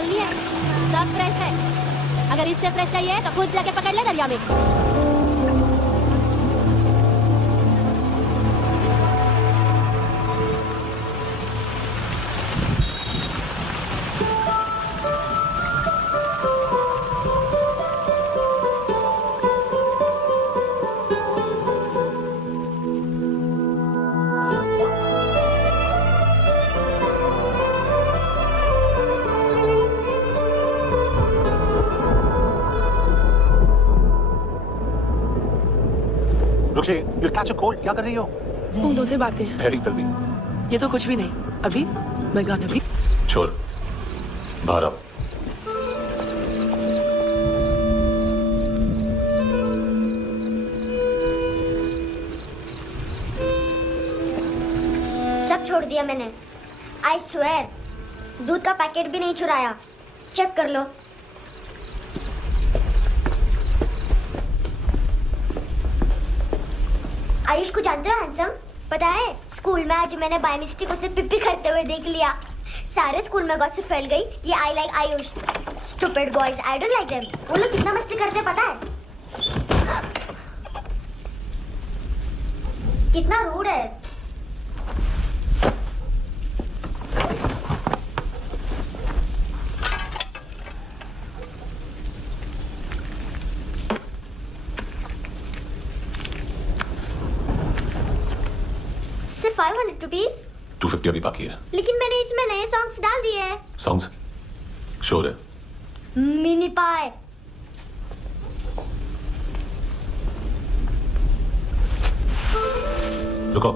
डालनी है। सब फ्रेश है, अगर इससे फ्रेश चाहिए तो खुद जाके पकड़ ले दरिया में। रुक्षी, you'll catch a cold. क्या कर रही हो? बूंदों से बातें। Very filmy. ये तो कुछ भी नहीं। अभी मैं गाना भी। छोड़, बाहर आओ। सब छोड़ दिया मैंने। I swear, दूध का पैकेट भी नहीं चुराया। चेक कर लो। आयुष को जानते हो हैंडसम? पता है स्कूल में आज मैंने बाय मिस्टेक उसे पिप्पी करते हुए देख लिया। सारे स्कूल में गॉसिप फैल गई कि I like Ayush. Stupid boys, I don't like them. वो लोग कितना मस्ती करते हैं पता है? कितना रूड है। सिर्फ 500 रुपीस? 250 अभी बाकी है। लेकिन मैंने इसमें नए सॉन्ग्स डाल दिए हैं। सॉन्ग्स? शोर है। मिनी पाए। रुको।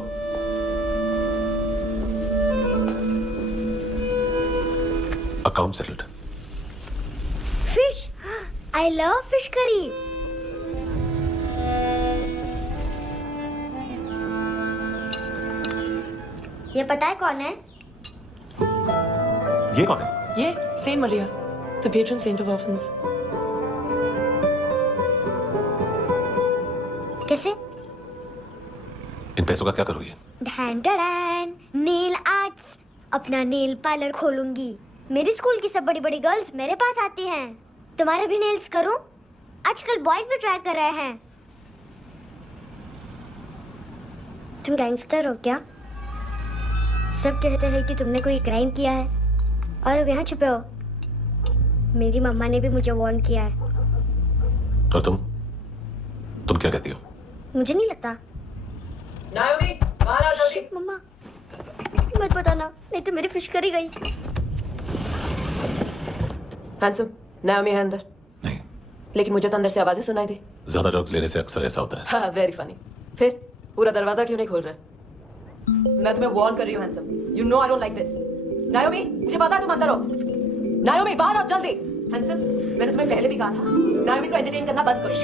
Account settled. Fish, I love fish curry. ये पता है कौन है? ये कौन है? ये saint Maria, the patron saint of orphans. कैसे? इन पैसों का क्या करोगी? ढैन ढैन, नेल आर्ट्स। अपना नेल पार्लर खोलूंगी। मेरी स्कूल की सब बड़ी बड़ी गर्ल्स मेरे पास आती हैं। तुम्हारे भी नेल्स करूं? आजकल बॉयज भी ट्राई कर रहे हैं। तुम गैंगस्टर हो क्या? सब कहते हैं कि तुमने कोई क्राइम किया है और अब यहाँ छुपे हो। मेरी मम्मा ने भी मुझे वार्न किया है। और तुम क्या कहती हो? मुझे नहीं लगता। नायोमी, बाहर आ जल्दी। शिट, मम्मा मत बताना, नहीं तो मेरी फिश करी गई। हैंडसम, नायोमी है अंदर। नहीं। लेकिन मुझे तो अंदर से आवाजें सुनाई दी। ज्यादा ड्रग्स लेने से अक्सर ऐसा होता है। हाँ, वेरी फनी। फिर पूरा दरवाजा क्यों नहीं खोल रहे? मैं तुम्हें वार्न कर रही हूँ handsome. You know I don't like this. नायोमी, मुझे पता है तुम अंदर हो। नायोमी, बाहर आओ जल्दी। हैंडसम, मैंने तुम्हें पहले भी कहा था नायोमी को एंटरटेन करना बंद करो।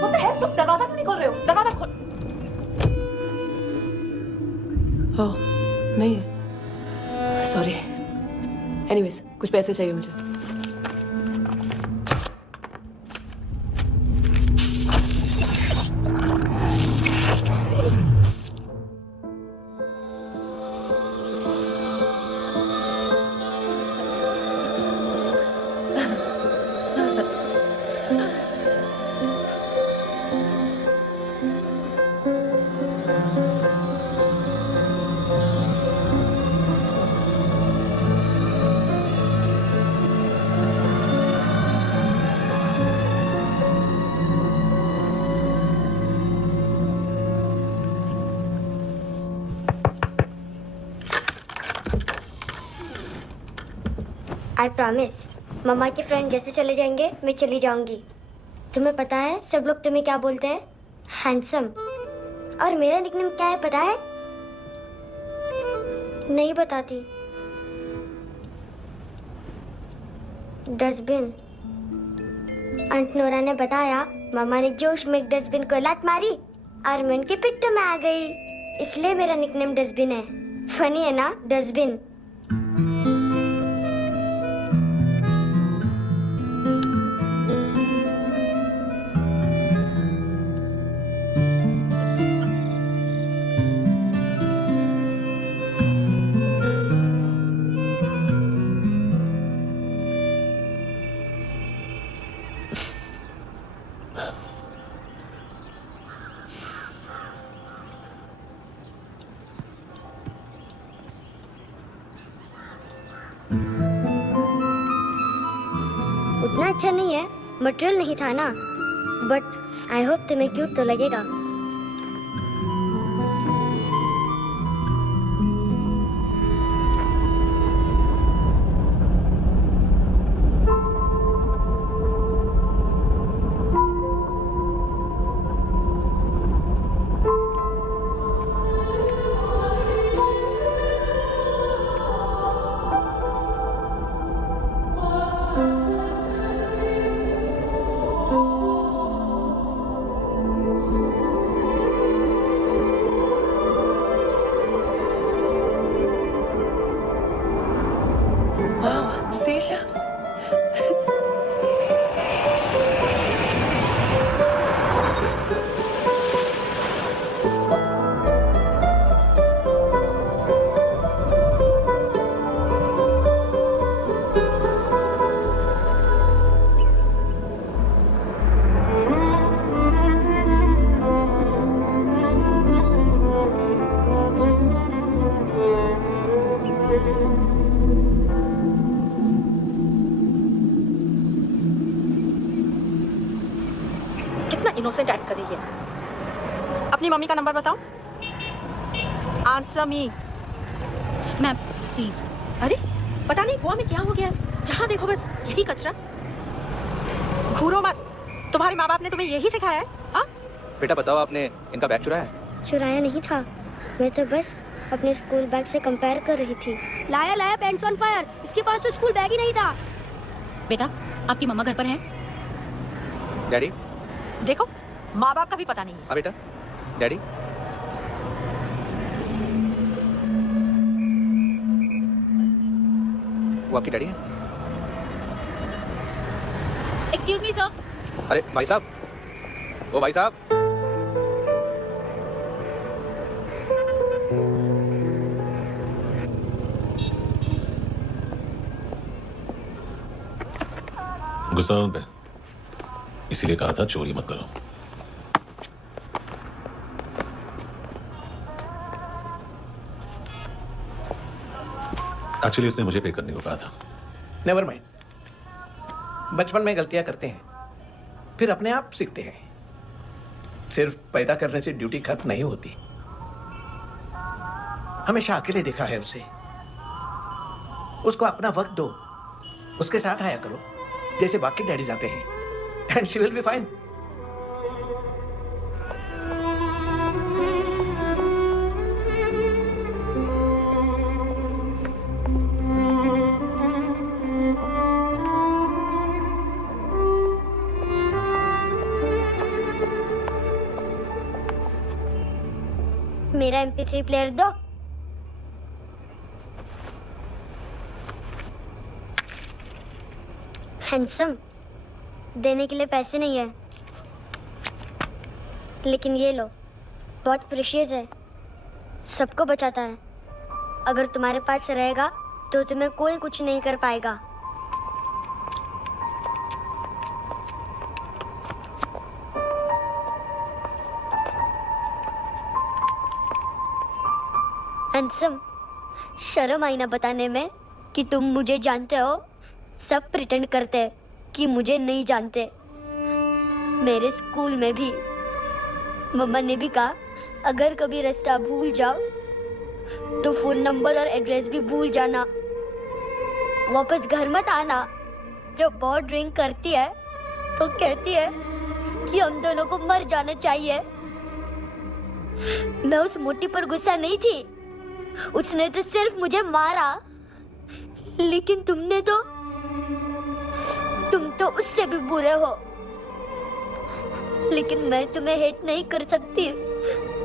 व्हाट द हेल, तुम दरवाजा क्यों नहीं खोल रहे हो? दरवाजा खोल। ओह, नहीं है। सॉरी। एनीवेज, कुछ पैसे चाहिए मुझे। आई प्रॉमिस, मम्मा के फ्रेंड जैसे चले जाएंगे मैं चली जाऊंगी। तुम्हें पता है सब लोग तुम्हें क्या बोलते हैं? हैंडसम। और मेरा निकनेम क्या है पता है? नहीं बताती। डस्टबिन। आंट नोरा ने बताया मम्मा ने जोश में एक डस्टबिन को लात मारी और मैं उनके पिट्ठू में आ गई, इसलिए मेरा निकनेम डस्टबिन है। फनी है ना, डस्टबिन। उतना अच्छा नहीं है, मटेरियल नहीं था ना, बट आई होप तुम्हें क्यूट तो लगेगा। Wow, seashells. कितना इनोसेंट एक्ट कर रही है। अपनी मम्मी का नंबर बताओ। Answer me. Ma'am please. अरे पता नहीं गोवा में क्या हो गया, जहाँ देखो बस यही कचरा। घूरो मत, तुम्हारे माँ बाप ने तुम्हें यही सिखाया है? हाँ? बेटा बताओ, आपने इनका बैग चुराया है? चुराया नहीं था, मैं तो बस अपने स्कूल बैग से कंपेयर कर रही थी। लाया लाया पैंट्स ऑन फायर, इसके पास तो स्कूल बैग ही नहीं था। बेटा आपकी मम्मा घर पर है? डैडी? देखो माँ बाप का भी पता नहीं है। हाँ बेटा। डैडी? वो आपकी डैडी है? Excuse me sir. अरे भाई साहब, ओ भाई साहब। गुस्सा उन पे, इसीलिए कहा था चोरी मत करो। एक्चुअली उसने मुझे पे करने को कहा था। नेवर माइंड, बचपन में गलतियां करते हैं, फिर अपने आप सीखते हैं। सिर्फ पैदा करने से ड्यूटी खत्म नहीं होती। हमेशा अकेले देखा है उसे। उसको अपना वक्त दो, उसके साथ आया करो जैसे बाकी डैडी जाते हैं, and she will be fine. मेरा MP3 प्लेयर दो। हैंडसम, देने के लिए पैसे नहीं है, लेकिन ये लो, बहुत प्रेशियस है, सबको बचाता है। अगर तुम्हारे पास रहेगा तो तुम्हें कोई कुछ नहीं कर पाएगा। हैंडसम, शर्म आई ना बताने में कि तुम मुझे जानते हो। सब प्रिटेंड करते हैं कि मुझे नहीं जानते। मेरे स्कूल में भी मम्मा ने भी कहा, अगर कभी रास्ता भूल जाओ तो फोन नंबर और एड्रेस भी भूल जाना, वापस घर मत आना। जब बहुत ड्रिंक करती है तो कहती है कि हम दोनों को मर जाना चाहिए। मैं उस मोटी पर गुस्सा नहीं थी, उसने तो सिर्फ मुझे मारा, लेकिन तुम तो उससे भी बुरे हो। लेकिन मैं तुम्हें हेट नहीं कर सकती।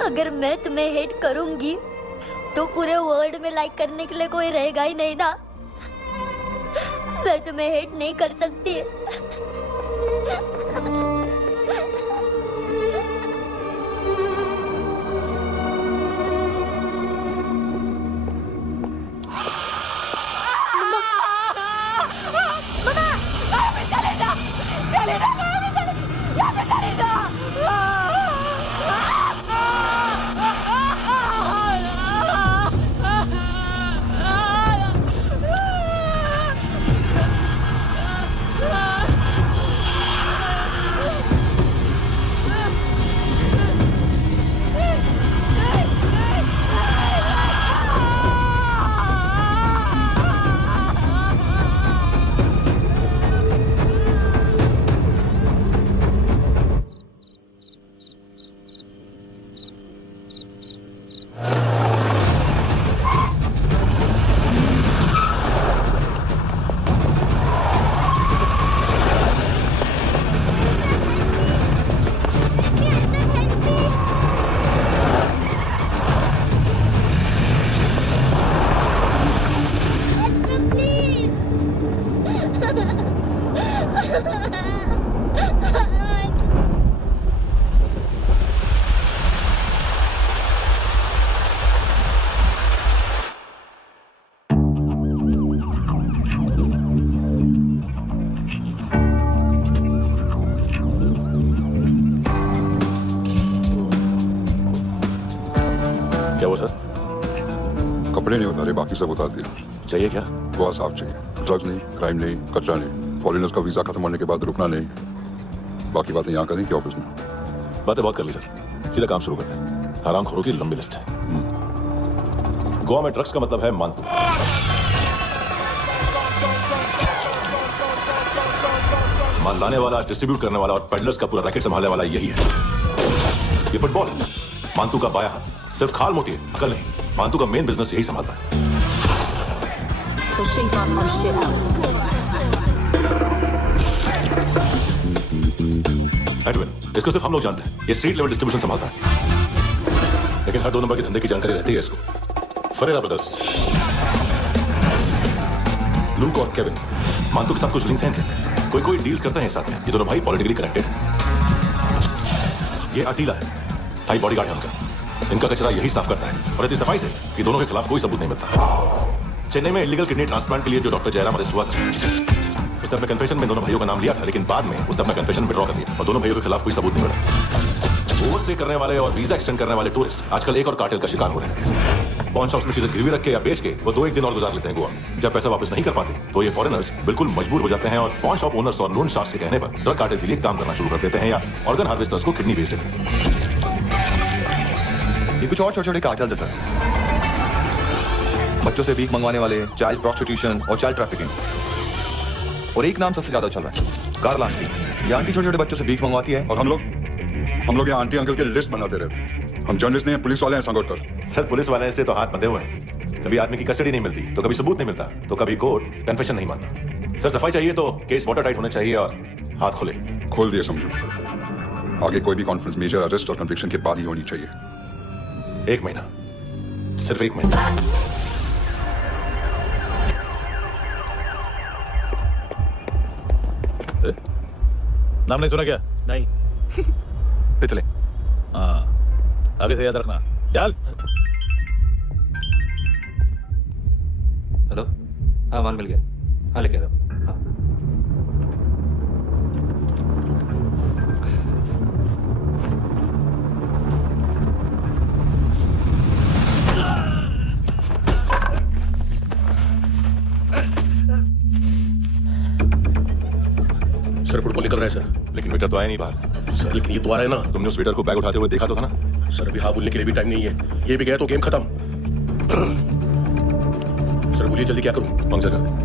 अगर मैं तुम्हें हेट करूंगी तो पूरे वर्ल्ड में लाइक करने के लिए कोई रहेगा ही नहीं ना। मैं तुम्हें हेट नहीं कर सकती। कपड़े नहीं उतारे, बाकी सब उतार दिया। चाहिए क्या? गोवा साफ चाहिए, ड्रग्स नहीं, क्राइम नहीं, कचरा नहीं, फॉरेनर्स का वीजा खत्म होने के बाद रुकना नहीं। बाकी बातें यहाँ करें कि ऑफिस में? बातें बहुत कर ली सर, सीधा काम शुरू करते हैं। हरामखोरों की लंबी लिस्ट है। गोवा में ड्रग्स का मतलब है मानतू। माल लाने वाला, डिस्ट्रीब्यूट करने वाला और पेडलर्स का पूरा रैकेट संभालने वाला यही है। ये फुटबॉल है, मानतू का बायां हाथ। सिर्फ खाल मोटी है, अकल नहीं। मानतू का मेन बिजनेस यही संभालता है। So shape up on shit house. Edwin, इसको सिर्फ हम लोग जानते हैं। ये स्ट्रीट लेवल डिस्ट्रीब्यूशन संभालता है, लेकिन हर 2 नंबर के धंधे की जानकारी रहती है इसको। फरेरा ब्रदर्स, लूक और केविन, मानतू के साथ कुछ लिंक्स हैं। कोई डील्स करते हैं साथ में। ये दोनों भाई पॉलिटिकली कनेक्टेड हैं। ये अटीला है, हाई बॉडीगार्ड है उनका। इनका कचरा यही साफ करता है और इतनी सफाई से कि दोनों के खिलाफ कोई सबूत नहीं मिलता। चेन्नई में इलीगल किडनी ट्रांसप्लांट के लिए जो डॉक्टर जयराम अरेस्ट हुआ था, उसने अपने कन्फेशन में दोनों भाइयों का नाम लिया था, लेकिन बाद में उसने अपना कन्फेशन विड्रॉ कर दिया और दोनों भाइयों के खिलाफ कोई सबूत नहीं मिला। ओवरस्टे करने वाले और वीजा एक्सटेंड करने वाले टूरिस्ट आजकल एक और कार्टेल का शिकार हो रहे हैं। पॉन शॉप्स में चीजें गिरवी रख के या बेच के वो 2-1 दिन और गुजार लेते हैं गोवा। जब पैसा वापस नहीं कर पाते तो ये फॉरेनर्स बिल्कुल मजबूर हो जाते हैं और पॉन शॉप ओनर्स और लोन शार्क्स के कहने पर ड्रग कार्टेल के लिए काम करना शुरू कर देते हैं या ऑर्गन हार्वेस्टर्स को किडनी बेच देते हैं। ये कुछ और छोटे-छोटे कार्टेल्स हैं सर। बच्चों से भीख मंगवाने वाले, चाइल्ड प्रोस्टिट्यूशन और चाइल्ड ट्रैफिकिंग। और एक नाम सबसे ज्यादा चल रहा है, कारला आंटी। ये आंटी छोटे-छोटे बच्चों से भीख मंगवाती है और हम लोग यहाँ आंटी अंकल के लिस्ट बनाते रहते हैं। हम जर्नलिस्ट नहीं हैं, पुलिस वाले हैं संगोटकर। सर पुलिस वाले से तो हाथ बंधे हुए हैं। कभी आदमी की कस्टडी नहीं मिलती तो कभी सबूत नहीं मिलता तो कभी कोर्ट कन्फेशन नहीं मानता। सर सफाई चाहिए तो केस वाटर टाइट होने चाहिए और हाथ खुले। खोल दिए समझो। आगे कोई भी कॉन्फ्रेंस मेजर अरेस्ट और कन्विक्शन के बाद ही होनी चाहिए। 1 महीना, सिर्फ 1 महीना। नाम नहीं सुना क्या? नहीं। पितले। हाँ, आगे से याद रखना। चल। हेलो, हाँ माल मिल गया। हाँ लेके आ रहा हूँ। हाँ। सर फुटबॉल निकल रहा है सर। लेकिन वेटर तो आया नहीं बाहर। सर लेकिन ये तो आ रहा है ना। तुमने उस वेटर को बैग उठाते हुए देखा तो था ना? सर अभी हाँ बोलने के लिए भी टाइम नहीं है। ये भी गया तो गेम खत्म। सर बोलिए जल्दी क्या करूं? पंक्चर कर दे।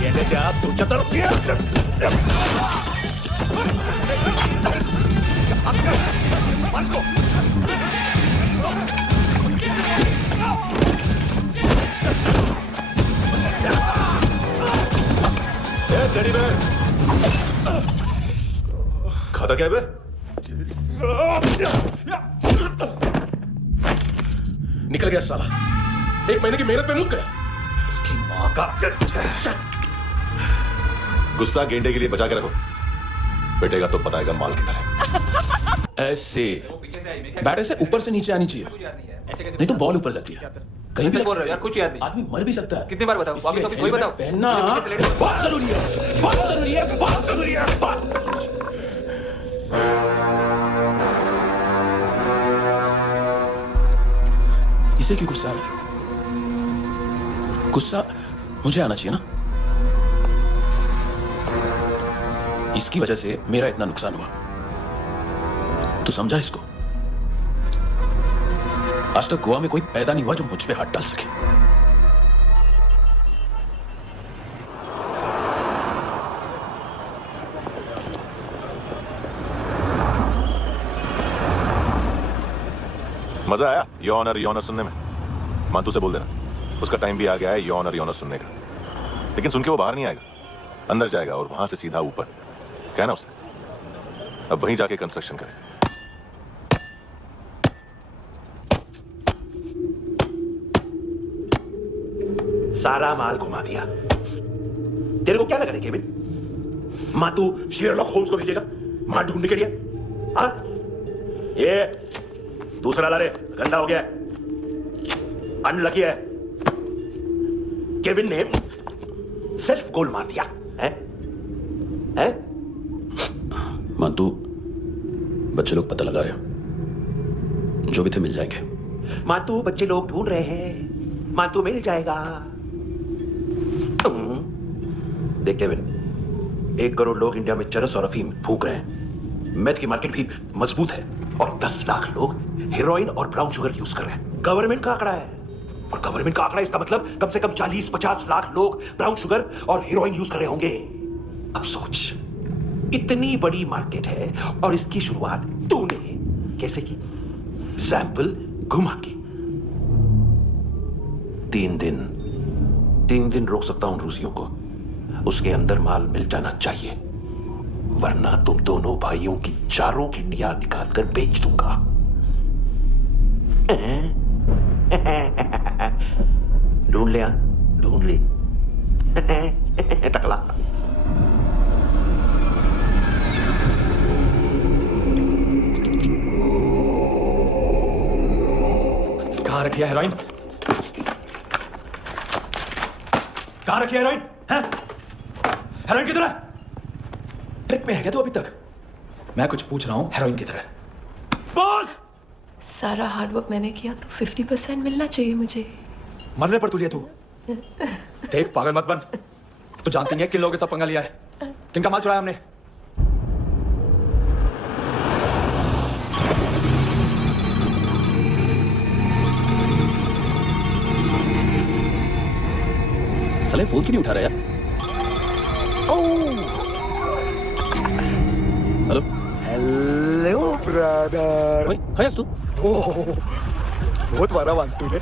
गेंदे से आप तू चतर खाता क्या है बे? निकल गया साला। 1 महीने की मेहनत पे मुक गया। इसकी माँ का गुस्सा गेंडे के लिए बचा के रखो, बेटेगा तो बताएगा माल की तरह। ऐसे बैटर से ऊपर से नीचे आनी चाहिए, नहीं तो बॉल ऊपर जाती है। कहीं भी बोल रहे हो यार, कुछ याद नहीं। आदमी मर भी सकता है। कितनी बार बताऊं? वापस वापस वही बताओ। पहनना बहुत जरूरी है, बहुत जरूरी है, बहुत जरूरी है, बहुत। इसे क्यों गुस्सा आ रहा है? गुस्सा मुझे आना चाहिए ना। इसकी वजह से मेरा इतना नुकसान हुआ, तो समझा इसको? आज तक गोवा में कोई पैदा नहीं हुआ जो मुझ पे हाथ डाल सके। मजा आया यौन सुनने में? मानतू से बोल देना उसका टाइम भी आ गया है यौन सुनने का। लेकिन सुन के वो बाहर नहीं आएगा, अंदर जाएगा और वहां से सीधा ऊपर। कहना उसे अब वहीं जाके कंस्ट्रक्शन करे। सारा माल घुमा दिया। तेरे को क्या लगा रे केविन? माँ तू शेरलॉक होम्स को भेजेगा माल ढूंढने के लिए? हाँ? ये दूसरा ला रे, गंदा हो गया है, अनलकी है। केविन ने सेल्फ गोल मार दिया है? हैं? मानतू, बच्चे लोग पता लगा रहे हैं, जो भी थे मिल जाएंगे। मानतू, बच्चे लोग ढूंढ रहे हैं, मानतू मिल जाएगा। देख केविन, 1 करोड़ लोग इंडिया में चरस और अफीम फूक रहे हैं। मेथ की मार्केट भी मजबूत है और 10 लाख लोग हेरोइन और ब्राउन शुगर यूज कर रहे हैं। गवर्नमेंट का आंकड़ा है, और गवर्नमेंट का आंकड़ा इसका मतलब कम से कम 40-50 लाख लोग ब्राउन शुगर और हेरोइन यूज कर रहे होंगे। अब सोच, इतनी बड़ी मार्केट है और इसकी शुरुआत तूने कैसे की? सैंपल घुमा के। 3 दिन रोक सकता हूं रूसियों को, उसके अंदर माल मिल जाना चाहिए, वरना तुम दोनों भाइयों की चारों किडनियां निकाल कर बेच दूंगा। ढूंढ ले, ढूंढ ले टकला। कहाँ रखी है हेरोइन? कहाँ रखी है हेरोइन? हैं? हेरोइन किधर है? ट्रिप में है क्या तू अभी तक? मैं कुछ पूछ रहा हूँ, हेरोइन किधर है? बोल! सारा हार्डवर्क मैंने किया तो 50% मिलना चाहिए मुझे। मरने पर तुलिए तू। देख, पागल मत बन। तू जानती नहीं है किन लोगों के साथ पंगा लिया है, किनका माल चुराया हमने। साले फोन क्यों नहीं उठा रहा यार? Hello hello brother. ओए, खयास तू? बहुत मारा वांटू ने।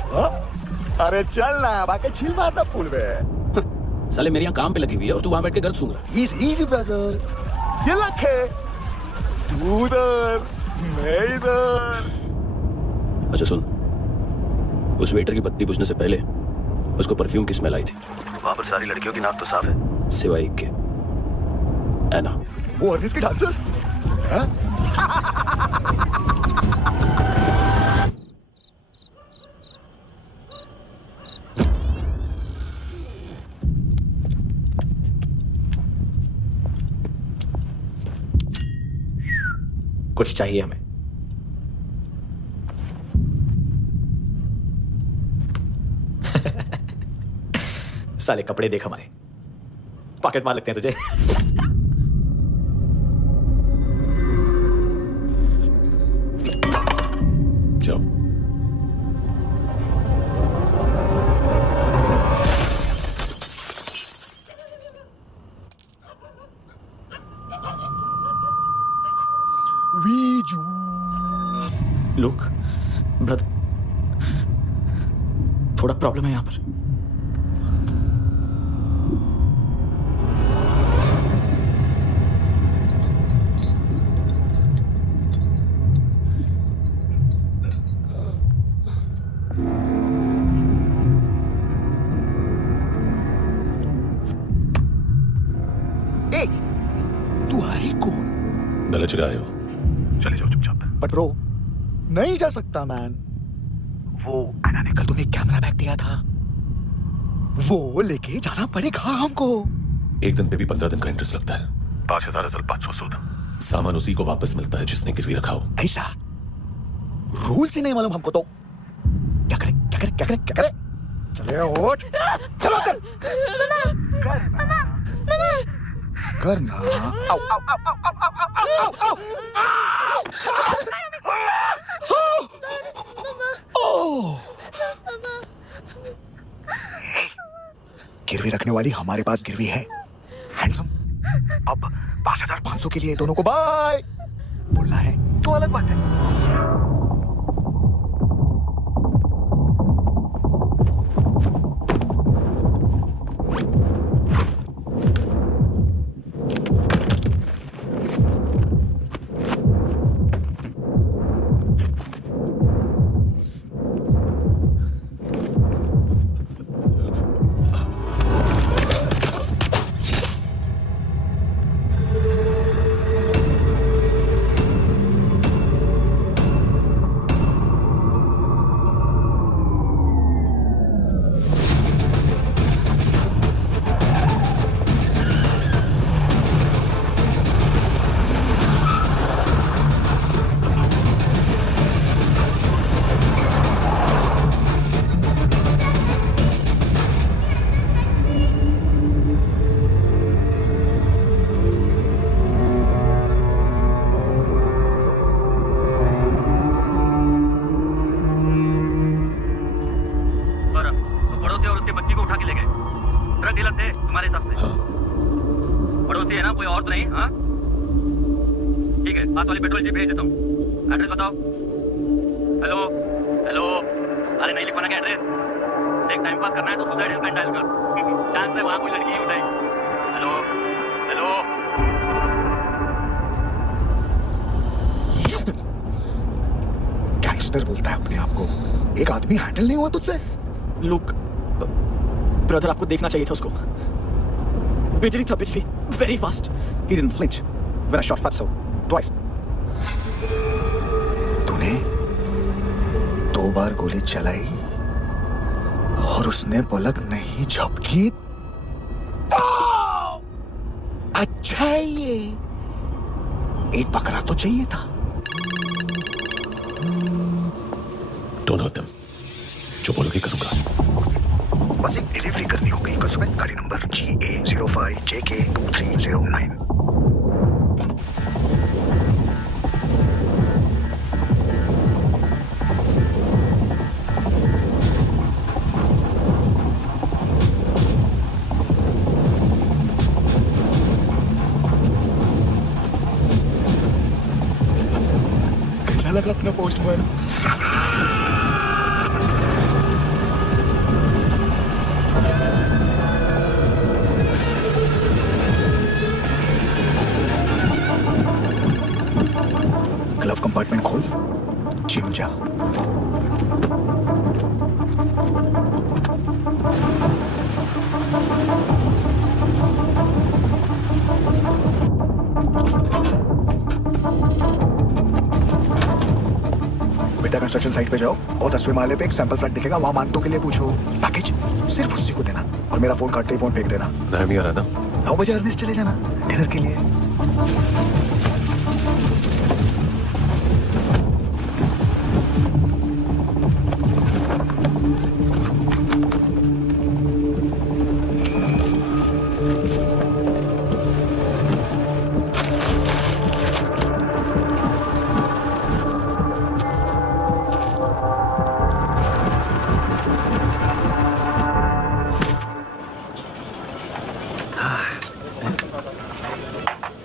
अरे चल ना, बाकी छील मारना पुल में। साले मेरे यहाँ काम पे लगी हुई है और तू वहां बैठ के गर्द सूंघ रहा है। इजी ब्रदर, ये लखे तू उधर मैं इधर। अच्छा सुन, उस वेटर की बत्ती बुझने से पहले उसको परफ्यूम की स्मेल आई थी। वहां पर सारी लड़कियों की नाक तो साफ है, सिवाय एक के, एना। वो अर्निस की डांसर? हाँ? कुछ चाहिए हमें। साले कपड़े देख हमारे, पॉकेट मार लगते हैं तुझे। जाओ। वीजू। लुक ब्रदर, थोड़ा प्रॉब्लम है यहाँ पर। तू हरी कौन? गलत जगह आए हो, चले जाओ चुपचाप। बट ब्रो, नहीं जा सकता मैन। वो अन्ना ने कल तुम्हें कैमरा बैग दिया था, वो लेके जाना पड़ेगा हमको। एक दिन पे भी 15 दिन का इंटरेस्ट लगता है। 5,000 असल 500 सामान उसी को वापस मिलता है जिसने गिरवी रखा हो। ऐसा रूल्स ही नहीं मालूम हमको तो। क्या करें क्या करें क्या करें क्या करें? चले उठ, चलो चल। करना। आओ आओ आओ आओ आओ आओ आओ। गिरवी रखने वाली हमारे पास गिरवी है। हैंडसम, अब 5,500 के लिए दोनों को बाय बोलना है तो अलग बात है। आपके बच्ची को उठा के ले गए। ट्रक डीलर थे तुम्हारे हिसाब से? पड़ोसी है ना, कोई और तो नहीं? हाँ ठीक है, पास वाली पेट्रोल जीप भेज देता हूँ। एड्रेस बताओ। हेलो हेलो, अरे नहीं लिखवाना क्या एड्रेस? देख टाइम पास करना है तो सुसाइड हेल्पलाइन डायल कर। चांस है वहाँ कोई लड़की ही उठाई। हेलो हेलो, गैंगस्टर बोलता है अपने आप को। एक आदमी हैंडल नहीं हुआ तुझसे? लुक ब्रदर, आपको देखना चाहिए था उसको। बिजली था, बिजली, very fast. He didn't flinch when I shot Fatso twice. तूने 2 बार गोली चलाई और उसने पलक नहीं झपकी। अच्छा है ये। एक बकरा तो चाहिए था। Don't hurt them. जो बोलोगे करूंगा। बस एक डिलीवरी करनी होगी कल सुबह। गाड़ी नंबर GA05JK2309। कैसा लगा अपना पोस्टमैन? ग्लव कंपार्टमेंट खोल, जिम जा। विद्या कंस्ट्रक्शन साइट पे जाओ और 10वें माले पे एक सैंपल फ्लैट दिखेगा, वहां मानतों के लिए पूछो। पैकेज सिर्फ उसी को देना और मेरा फोन काटते ही फोन फेंक देना। नायमी आ रहा ना? 9 बजे अर्निस्ट चले जाना डिनर के लिए।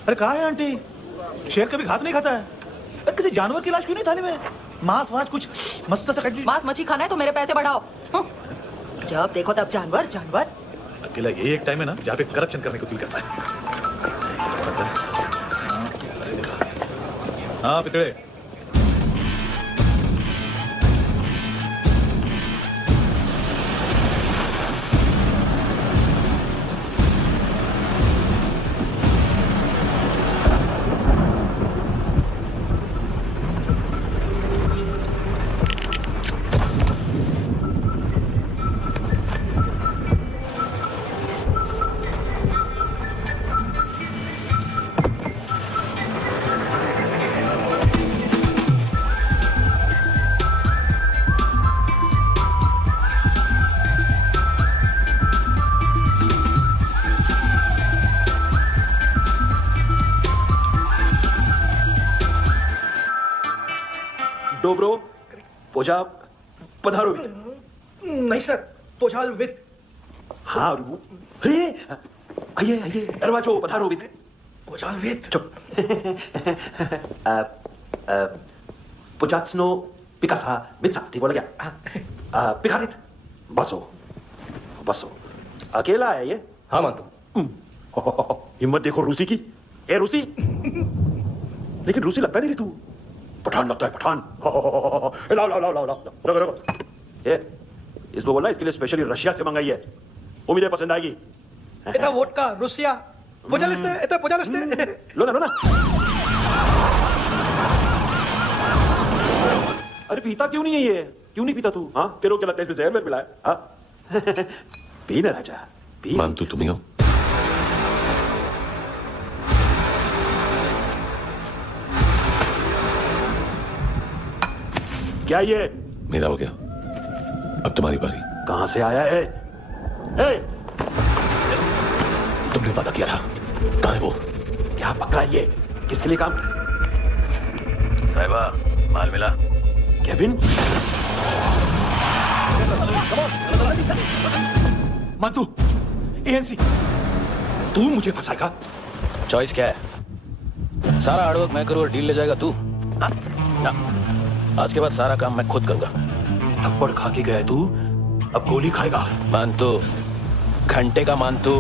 अरे कहाँ है आंटी? शेर कभी घास नहीं खाता है। अरे किसी जानवर की लाश क्यों नहीं थाली में? मांस वास कुछ मस्त सा कट। मांस मच्छी खाना है तो मेरे पैसे बढ़ाओ। जब देखो तब जानवर जानवर। अकेला ये एक टाइम है ना जहाँ पे करप्शन करने को दिल करता है। हाँ पितड़े, डोब्रो पोजा पधारोवित। नहीं सर, पोझाल विद। हाँ अरे आइए आइए, दरवाजो पधारोवित। पोझाल विद। चुप। पोजात्सनो पिकासा मित्सा, ठीक बोला क्या? पिकारित बसो बसो। अकेला है ये? हाँ मानता हूँ। हिम्मत देखो रूसी की। ए रूसी, लेकिन रूसी लगता नहीं रे तू। पठान लगता है, पठान। लाओ लाओ लाओ लाओ लाओ, रखो रखो। ये इसको बोला इसके लिए स्पेशली रशिया से मंगाई है, उम्मीद है पसंद आएगी। इतना वोडका रुसिया पोझालिस्ते, इतना पोझालिस्ते। लो ना लो ना। अरे पीता क्यों नहीं है ये? क्यों नहीं पीता तू? हाँ तेरे को क्या लगता है इसमें जहर वेर मिला है? हाँ पी ना राजा पी। मानतू तुम ही हो? क्या ये? मेरा हो गया, अब तुम्हारी बारी। कहां से आया है? तुमने वादा किया था, कहां है वो? क्या पकड़ा ये? किसके लिए काम? साहिबा माल मिला? केविन? मानतू, एएनसी। तू मुझे फंसाएगा? चॉइस क्या है? सारा हार्डवर्क मैं करूँ और डील ले जाएगा तू? हाँ? ना, आज के बाद सारा काम मैं खुद करूंगा। थप्पड़ खा के गया तू, अब गोली खाएगा। मानतू, घंटे का मानतू,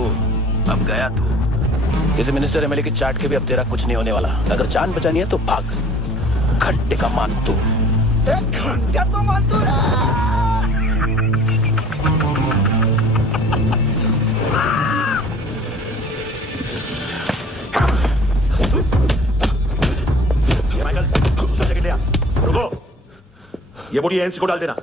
अब गया तू। किसी मिनिस्टर एमएलए की चाट के भी अब तेरा कुछ नहीं होने वाला। अगर जान बचानी है तो भाग। घंटे का मानतू। घंटा तो मानतू माइकल, दूसरा जैकेट ले आ। रुको, ये बोटी एएनसी को डाल देना।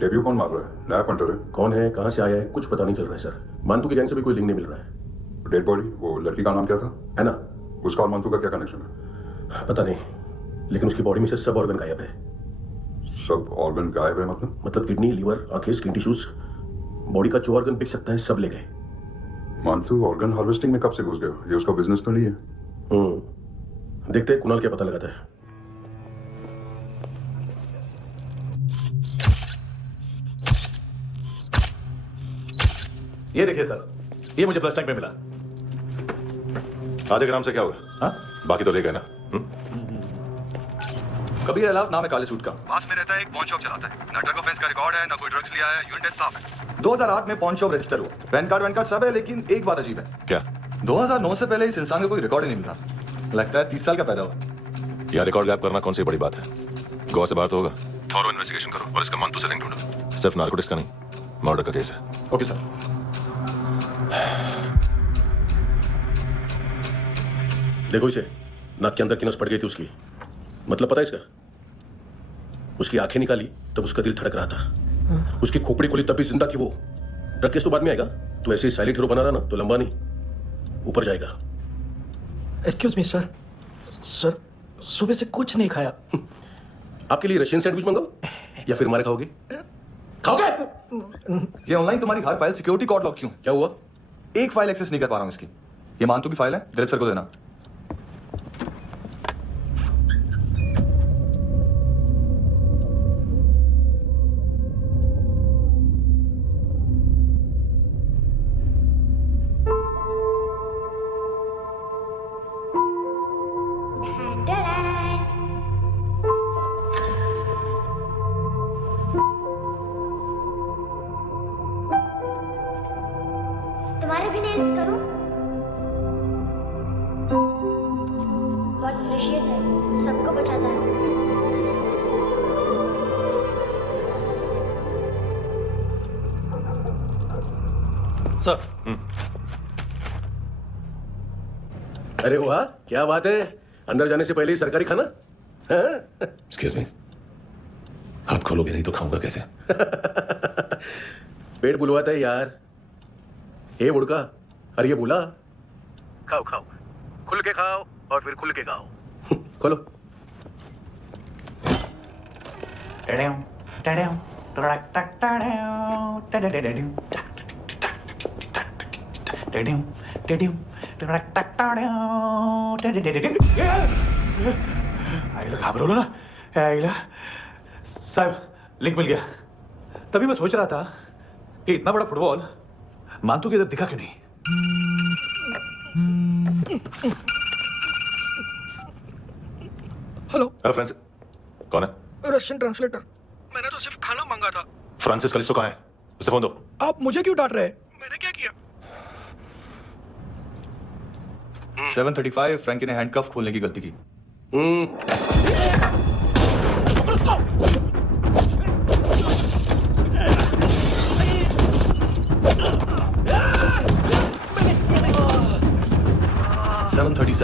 डेब्यू कौन मार रहा है? नया पंटर है? कौन है, कहाँ से आया है, कुछ पता नहीं चल रहा है सर। मानतू की गैंग से भी कोई लिंक नहीं मिल रहा है। डेड बॉडी, वो लड़की का नाम क्या था? है ना? उसका और मंतू का क्या कनेक्शन है? पता नहीं, लेकिन उसकी बॉडी में से सब ऑर्गन गायब है। सब ऑर्गन गायब है मतलब किडनी, लीवर, आंखें, स्किन टिश्यूज, बॉडी का जो ऑर्गन बिक सकता है सब ले गए। मंतू ऑर्गन हार्वेस्टिंग में कब से घुस गया? ये उसका बिजनेस तो नहीं है? देखते हैं कुणाल क्या पता लगाता है। ये देखिए सर, ये मुझे फ्लश टैंक में मिला। आधे ग्राम से क्या होगा? हाँ? बाकी तो ले गए ना। कबीर अलाउत नाम है काले सूट का। पास में रहता है, एक पॉन शॉप चलाता है। ना ड्रग ऑफेंस का रिकॉर्ड है, ना कोई ड्रग्स लिया है, यूनिट साफ है। 2008 में पॉन शॉप रजिस्टर हुआ, पैन कार्ड सब है, लेकिन एक बात अजीब है। क्या? 2009 से पहले इस इंसान का कोई रिकॉर्ड ही नहीं मिला। लगता है 30 साल का पैदा हुआ। यह रिकॉर्ड गैप करना कौन सी बड़ी बात है? गोवा से बाहर तो होगा। थॉरो इन्वेस्टिगेशन करो और इसका मंतू से लिंक ढूंढो। सिर्फ नार्कोटिक्स का नहीं, मर्डर का केस है। Okay sir. देखो इसे, नाक के अंदर की नस पड़ गई थी उसकी। मतलब पता है इसका? उसकी आंखें निकाली तब उसका दिल धड़क रहा था। उसकी खोपड़ी खोली तब भी जिंदा थी वो। ड्रग केस तो बाद में आएगा। तू ऐसे ही साइलेंट हीरो बना रहा ना तो लंबा नहीं ऊपर जाएगा। एक्सक्यूज मी सर, सर सुबह से कुछ नहीं खाया। आपके लिए रशियन सैंडविच मंगाओ या फिर हमारे खाओगे? ये ऑनलाइन तुम्हारी हर फाइल सिक्योरिटी कोड लॉक क्यों? क्या हुआ? एक फाइल एक्सेस नहीं कर पा रहा हूं इसकी। ये मानतू की फाइल है, दिलीप सर को देना। तुम्हारे भी नेल्स करूं? बहुत प्रेशियस है, सबको बचाता है। सर। अरे वाह, क्या बात है। अंदर जाने से पहले ही सरकारी खाना। एक्सक्यूज मी, हाथ खोलोगे नहीं तो खाऊंगा कैसे? पेट बुलवाता है यार। ये बुड़का, अरे ये बोला खाओ खाओ, खुल के खाओ और फिर खुल के खाओ। खोलो। आइला घाबरो ना। आइला साहब, लिंक मिल गया। तभी मैं सोच रहा था कि इतना बड़ा फुटबॉल मानतू के इधर दिखा क्यों नहीं? Hello Francis. कौन है? Russian translator. मैंने तो सिर्फ खाना मांगा था। फ्रांसिस कलिस्टो कहाँ है? उसे फोन दो। आप मुझे क्यों डांट रहे हैं? मैंने क्या किया? 7:35 फ्रैंकी ने हैंडकफ खोलने की गलती की। Seven 15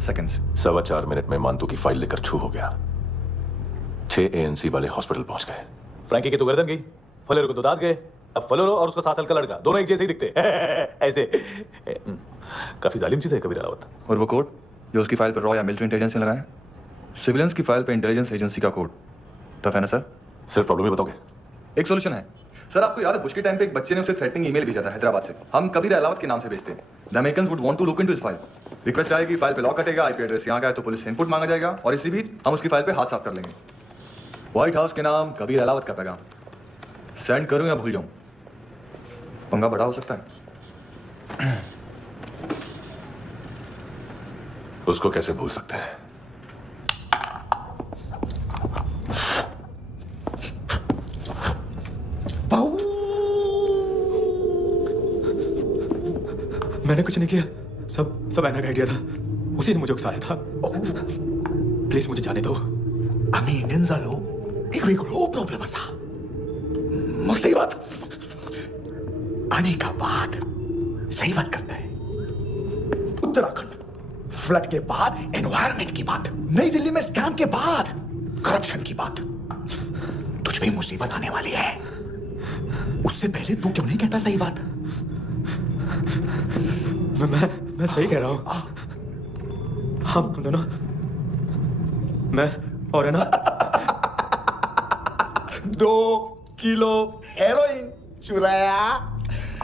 seconds। 4.25 मिनट में मानतू की फाइल लेकर छू हो गया। 6 ANC वाले हॉस्पिटल पहुंच गए। फ्रैंकी की तो गर्दन गई, फलेरो को तो दांत गए। अब फलेरो और उसका 7 साल का लड़का दोनों एक जैसे ही दिखते। ऐसे काफी जालिम चीज है कबीर रावत। और वो कोड जो उसकी फाइल पर रॉ या मिलिट्री इंटेलिजेंस ने लगाया, सिविलियंस की फाइल पर इंटेलिजेंस एजेंसी का कोड। टफ है ना सर? सिर्फ प्रॉब्लम ही बताओगे? एक सॉल्यूशन है सर। आपको याद है बुश के टाइम पे एक बच्चे ने उसे थ्रेटनिंग ईमेल भेजा था हैदराबाद से। हम कबीर अलावत के नाम से भेजते हैं। The Americans would want to look into his file. Request आएगी, फाइल पे लॉक कटेगा, आईपी एड्रेस यहाँ का है तो पुलिस से इनपुट मांगा जाएगा और इसी बीच हम उसकी फाइल पे हाथ साफ कर लेंगे। व्हाइट हाउस के नाम कबीर अलावत का पैगाम। सेंड करूं या भूल जाऊं? पंगा बड़ा हो सकता है। उसको कैसे भूल सकते हैं? मैंने कुछ नहीं किया, सब ऐना का आइडिया था। उसी ने मुझे उकसाया था। प्लीज मुझे जाने दो। आम्ही इंडियन झालो एक वेगळो प्रॉब्लेम असा। मुसीबत आने का बाद सही बात करता है। उत्तराखंड फ्लड के बाद एनवायरनमेंट की बात, नई दिल्ली में स्कैम के बाद करप्शन की बात। तुझ पे मुसीबत आने वाली है, उससे पहले तू क्यों नहीं कहता सही बात? मैं सही कह रहा हूं। हम दोनों, मैं और है ना 2 किलो हेरोइन चुराया।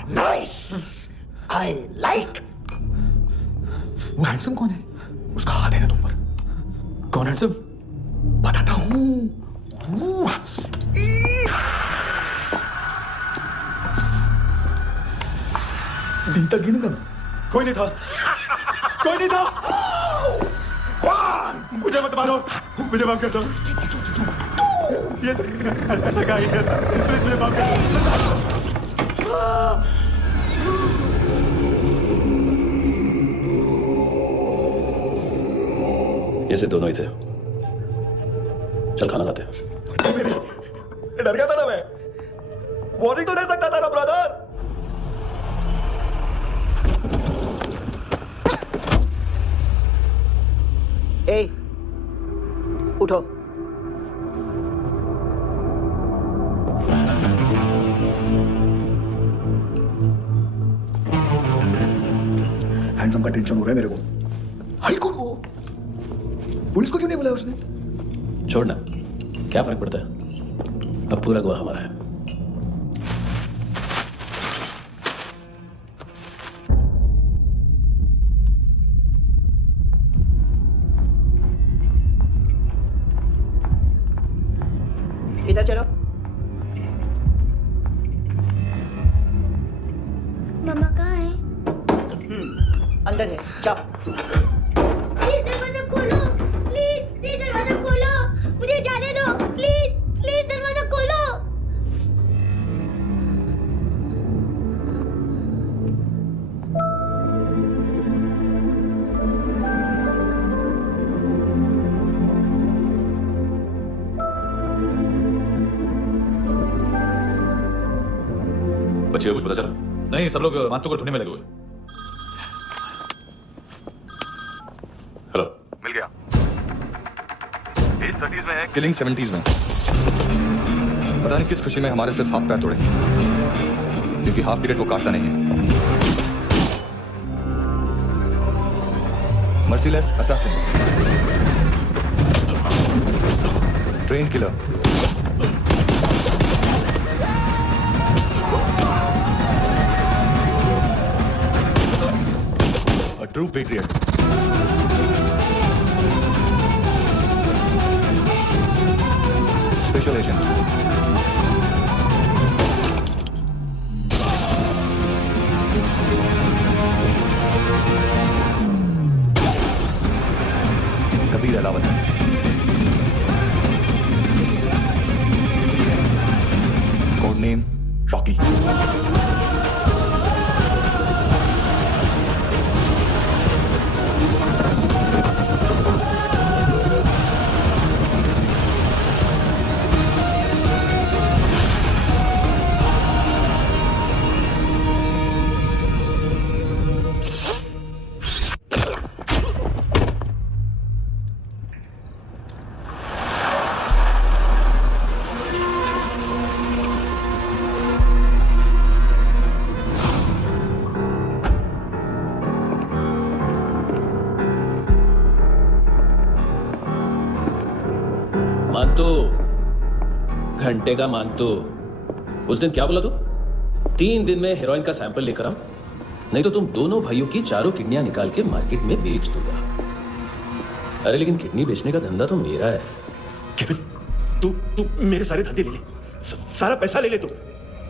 Nice, I like. वो हैंडसम कौन है? उसका हाथ है ना तुम पर? कौन हैंडसम? बताता हूं। दिन तक गिनूंगा मैं। कोई नहीं था, कोई नहीं था। मुझे मत मारो, मुझे माफ कर दो। गलती है सर। लगाइए प्लीज मुझे माफ कर। ये से दोनों ही थे। चल खाना खाते। डर गया था ना मैं, वार्निंग तो दे सकता था ना ब्रदर। ए, उठो। हैंडसम का टेंशन हो रहा है मेरे को। हाई कौन वो? पुलिस को क्यों नहीं बुलाया उसने? छोड़ना, क्या फर्क पड़ता है? अब पूरा गोवा हमारा है। इधर चलो। मम्मा कहाँ है? अंदर है, जाओ। प्लीज दरवाजा खोलो, प्लीज दरवाजा खोलो, मुझे जाने दो, प्लीज दरवाजा खोलो। बच्चे को कुछ पता चला? नहीं, सब लोग मातू को ढूंढने में लगे हुए। हेलो, मिल गया। एज 30s में है, किलिंग 70s में। पता नहीं किस खुशी में हमारे सिर्फ हाथ पैर तोड़े, क्योंकि हाफ टिकट वो काटता नहीं है। Merciless assassin, train killer, a true patriot. Special agent. Kabir Ahlawat. Code name Rocky. मानतो, घंटे का मानतो, उस दिन क्या बोला तू? 3 दिन में हेरोइन का सैंपल लेकर आओ, नहीं तो तुम दोनों भाइयों की चारों किडनियां निकाल के मार्केट में बेच दूंगा। अरे लेकिन किडनी बेचने का धंधा तो मेरा है। केविन, तू मेरे सारे धंधे ले ले, सारा पैसा ले ले तू।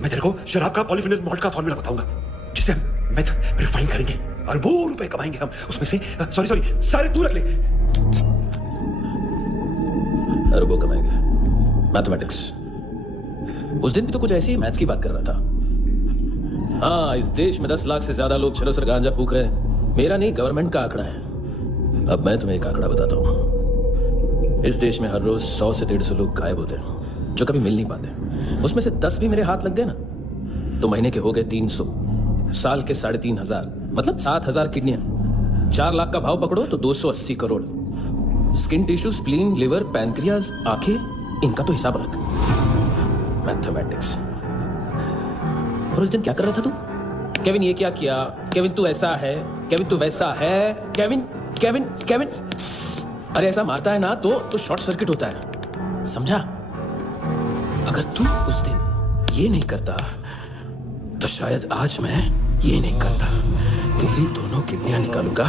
मैं तेरे को शराब का पॉलीफिनल मॉल्ट का फॉर्मूला बताऊंगा, जिसे हम मेथ रिफाइन करेंगे और वो रुपए कमाएंगे हम उसमें से। सॉरी सारे तू रख ले। अरबों कमाएंगे। मैथमेटिक्स। उस दिन भी तो कुछ ऐसी ही मैथ्स की बात कर रहा था। हाँ, इस देश में 10 लाख से ज्यादा लोग चरस गांजा फूक रहे हैं। मेरा नहीं, गवर्नमेंट का आंकड़ा है। अब मैं तुम्हें एक आंकड़ा बताता हूँ। इस देश में हर रोज 100 से 150 लोग गायब होते हैं जो कभी मिल नहीं पाते। उसमें से 10 भी मेरे हाथ लग गए ना तो महीने के हो गए 300, साल के 3,500, मतलब 7,000 किडनियां। 4 लाख का भाव पकड़ो तो 280 crore. Skin tissue, spleen, liver, pancreas, आंखें, इनका तो हिसाब रख। मैथमेटिक्स। और उस दिन क्या कर रहा था तू? केविन ये क्या किया, केविन तू ऐसा है, केविन तू वैसा है, केविन केविन केविन। अरे ऐसा मारता है ना तो शॉर्ट सर्किट होता है, समझा? अगर तू उस दिन ये नहीं करता तो शायद आज मैं ये नहीं करता। तेरी दोनों किडनियां निकालूंगा,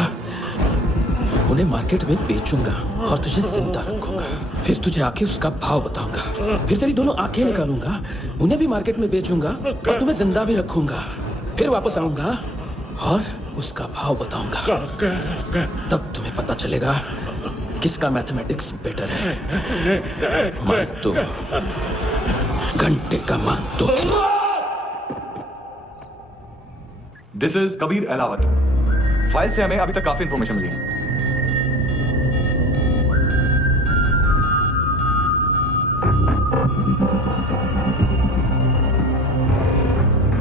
उन्हें मार्केट में बेचूंगा और तुझे जिंदा रखूंगा। फिर तुझे आके उसका भाव बताऊंगा। फिर तेरी दोनों आंखें निकालूंगा, उन्हें भी मार्केट में बेचूंगा और तुम्हें जिंदा भी रखूंगा। फिर वापस आऊंगा और उसका भाव बताऊंगा। तब तुम्हें पता चलेगा किसका मैथमेटिक्स बेटर है? मान तो, घंटे का मान तो। This is Kabir Ahlawat. File से हमें अभी तक काफी इंफॉर्मेशन मिली है।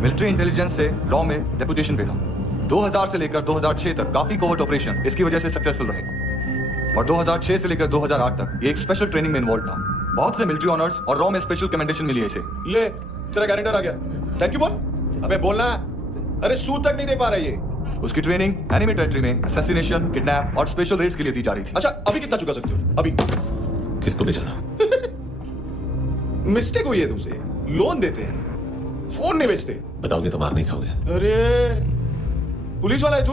मिलिट्री इंटेलिजेंस से लॉ में डेपुटेशन पे था। 2000 से लेकर 2006 तक काफी कोवर्ट ऑपरेशन इसकी वजह से सक्सेसफुल रहे और 2006 से लेकर 2008 तक ये एक स्पेशल ट्रेनिंग में इन्वॉल्व था। बहुत से मिलिट्री ऑनर्स और रॉ में स्पेशल कमेंडेशन मिली है इसे। ले तेरा कैलेंडर आ गया। थैंक यू बोल। अबे बोलना है। अरे सूद तक नहीं दे पा रहा ये। उसकी ट्रेनिंग एनिमी टेरिटरी में असैसिनेशन, किडनैप और स्पेशल रेड्स के लिए दी जा रही थी। अच्छा अभी कितना चुका सकते हो? अभी किसको भेजा था? मिस्टेक हुई है तुमसे। लोन देते हैं, फोन नहीं बेचते। बताओगे तो मार नहीं खाओगे। अरे पुलिस वाला है तू?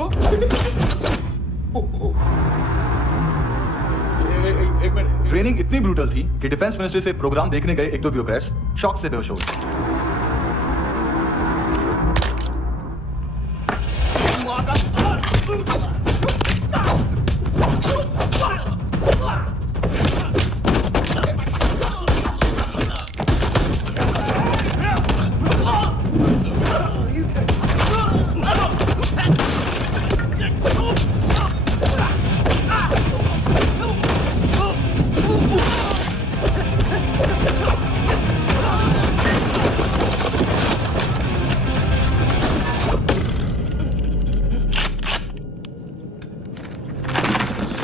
एक मिनट। ट्रेनिंग इतनी ब्रूटल थी कि डिफेंस मिनिस्ट्री से प्रोग्राम देखने गए एक दो ब्यूरोक्रेट्स शॉक से बेहोश हो गए।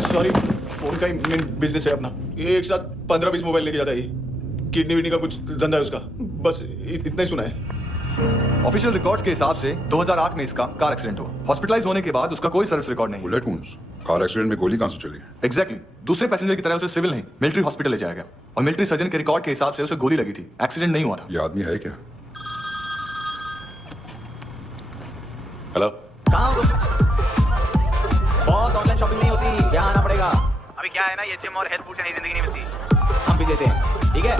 सॉरी, फोन का ही मेन बिजनेस है अपना। एक साथ 15-20 मोबाइल लेके जाता है। किडनी विडनी का कुछ धंधा है उसका। बस इतना ही सुना है। ऑफिशियल रिकॉर्ड्स के हिसाब से 2008 में इसका कार एक्सीडेंट हुआ। हॉस्पिटलाइज होने के बाद उसका कोई सर्विस रिकॉर्ड नहीं। Bullet wounds. कार एक्सीडेंट में गोली कहां से चली? एग्जैक्टली। दूसरे पैसेंजर की तरह उसे सिविल नहीं मिलिट्री हॉस्पिटल ले जाया गया और मिलिट्री सर्जन के रिकॉर्ड के हिसाब से उसे गोली लगी थी। एक्सीडेंट नहीं हुआ था। ये आदमी है क्या? हेलो, कहाँ हो तुम? बॉस, ऑनलाइन शॉपिंग नहीं होती, यहाँ आना पड़ेगा। अभी क्या है ना, ये जिम और हेल्थ फूड से नई जिंदगी नहीं मिलती। हम भी देते हैं, ठीक है?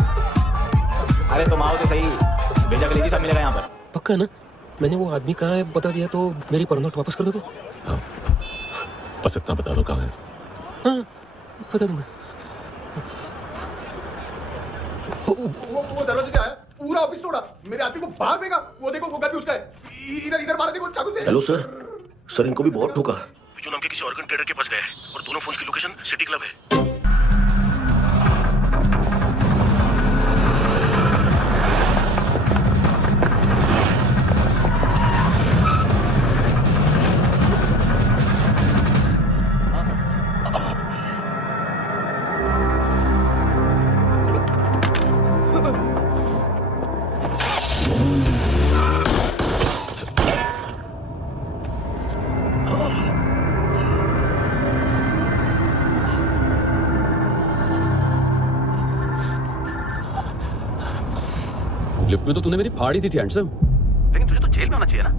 अरे तुम आओ तो सही, भेजा कलेजी सब मिलेगा यहाँ पर। पक्का ना? मैंने वो आदमी कहाँ है बता दिया तो मेरी परनोट वापस कर दोगे? हाँ, बस इतना बता दो कहाँ है। हाँ, बता दूंगा। वो दरवाजे से आया, पूरा ऑफिस तोड़ा, मेरे आदमी को बाहर फेंका। वो देखो, वो घर भी उसका है। इधर इधर मारा, देखो चाकू से। हेलो सर इनको भी बहुत ठोका। बिजू नाम के किसी ऑर्गन ट्रेडर के पास गए और दोनों फोन्स की लोकेशन सिटी क्लब है। लिफ्ट में तो तूने मेरी फाड़ी दी थी हैंडसम। लेकिन तुझे तो जेल में होना चाहिए ना।